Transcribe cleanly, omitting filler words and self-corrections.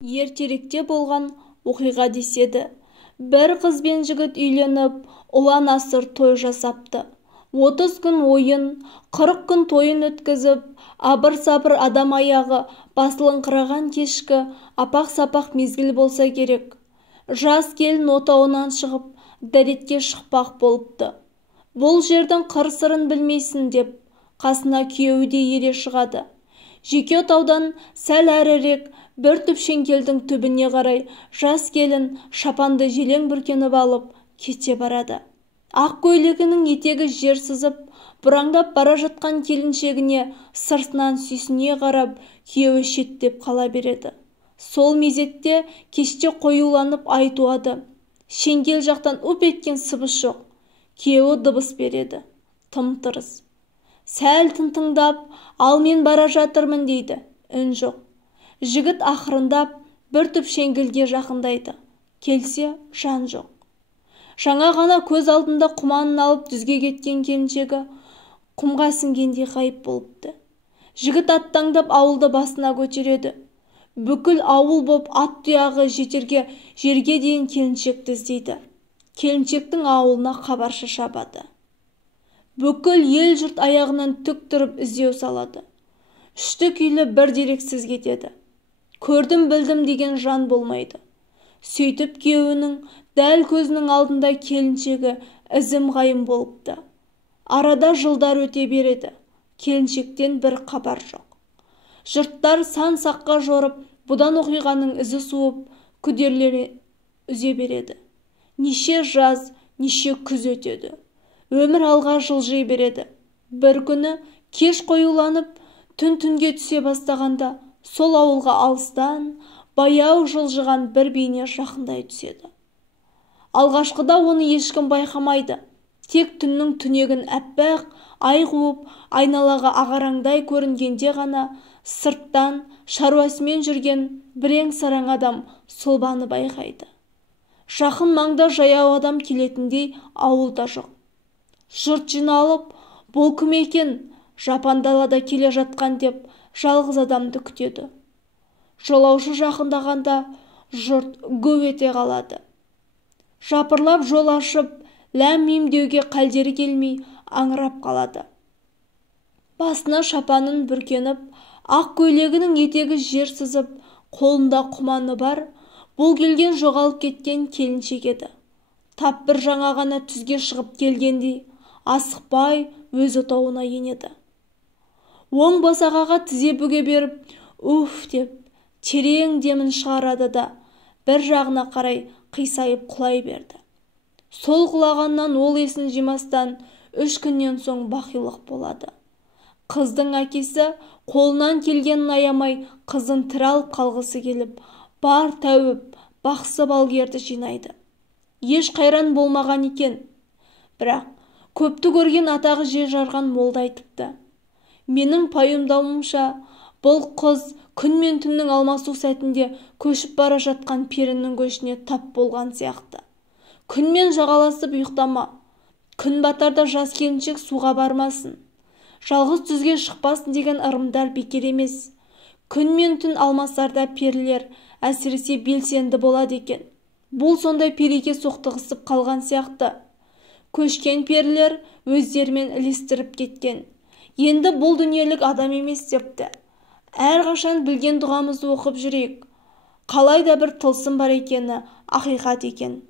Ертеректе болған оқиға деседі. Бір қыз бен жігіт үйленіп, ұлан-асыр той жасапты. 30 күн ойын, 40 күн тойын өткізіп, абыр-сабыр адам аяғы басылыңқыраған кешкі апақ-сапақ мезгіл болса керек. Жас келін отауынан шығып, дәретке шықпақ болыпты. Бұл жердің қыр-сырын білмейсің деп, қасына күйеуі де ере шығады. Жеке отаудан сәл әрірек бір түп шеңгелдің түбіне қарай жас келін шапанды желең бүркеніп алып кете барады. Ақ көйлегінің етегі жер сызып, бұраңдап бара жатқан келіншегіне сыртынан сүйсіне қарап, күйеуі шеттеп қала береді. Сол мезетте кеште қоюланып ай туады. Шеңгел жақтан үп еткен сыбыс жоқ. Күйеуі дыбыс береді. Тым-тырыс. Сәл тыңдап, ал мен бара жатырмын дейді. Үн жоқ. Жігіт ақырындап бір түп шеңгелге жақындайды. Келсе, жан жоқ. Жаңа ғана көз алдында құманын алып дүзге кеткен келіншегі құмға сіңгендей ғайып болыпты. Жігіт аттаңдап ауылды басына көтереді. Бүкіл ауыл боп ат тұяғы жетерге жерге дейін келіншекті іздейді. Келіншектің ауылына хабаршы шабады. Бүкіл ел жұрт аяғынан тік тұрып іздеу салады. Үшті-күйлі бір дерексіз кетеді. Көрдім білдім деген жан болмайды. Сөйтіп күйеуінің дәл көзінің алдында келіншегі ізім ғайым болыпты. Арада жылдар өте береді. Келіншектен бір хабар жоқ. Жұрттар сан саққа жорып, бұдан оқиғаның ізі суып, күдерлері үзе береді. Неше жаз, неше күз өтеді. Өмір алға жылжи береді. Бір күні кеш қоюланып, түн-түнге түсе бастағанда, сол ауылға алыстан баяу жылжыған бір бейне жақындай түседі. Алғашқыда оны ешкім байқамайды. Тек түннің түнегін әппақ ай қуып, айналаға ағараңдай көрінгенде ғана сырттан шаруасымен жүрген бірең-сараң адам сұлбаны байқайды. Жақын маңда жаяу адам келетіндей ауылда жоқ. Жұрт жиналып, бұл кім екен, жапан далада келе жатқан деп жалғыз адамды күтеді. Жолаушы жақындағанда жұрт гу ете қалады. Жапырлап жол ашып, ләм-мим деуге қалдері келмей аңырап қалады. Басына шапанын бүркеніп, ақ көйлегінің етегі жер сызып, қолында құманы бар, бұл келген жоғалып кеткен келіншек еді. Тап бір жаңа ғана түзге шығып келгендей, асықпай өз отауына енеді. Оң босағаға тізе бүге беріп, уф деп, терең демін шығарады да, бір жағына қарай қисайып құлай берді. Сол құлағаннан ол есін жимастан 3 күннен соң бақилық болады. Қыздың әкесі қолынан келгенін аямай қызын тірі алып қалғысы келіп, бар тәуіп, бақсы балгерді жинайды. Еш қайран болмаған екен. Бірақ көпті көрген атағы жер жарған молда айтыпты. Менің пайымдауымша, бұл қыз күн мен түннің алмасу сәтінде көшіп бара жатқан перінің көшіне тап болған сияқты. Күнмен жағаласып ұйықтама. Күн батарда жас келіншек суға бармасын. Жалғыз түзге шықпасын деген ырымдар бекер емес. Күн мен түн алмасарда перілер әсіресе белсенді болады екен. Бұл сондай переге соқтығысып қалған сияқты. Көшкен перілер өздерімен ілестіріп кеткен. Енді бұл дүниелік адам емес депті. Әрқашан білген дұғамызды оқып жүрейік. Қалайда бір тылсым бар екені ақиқат екен.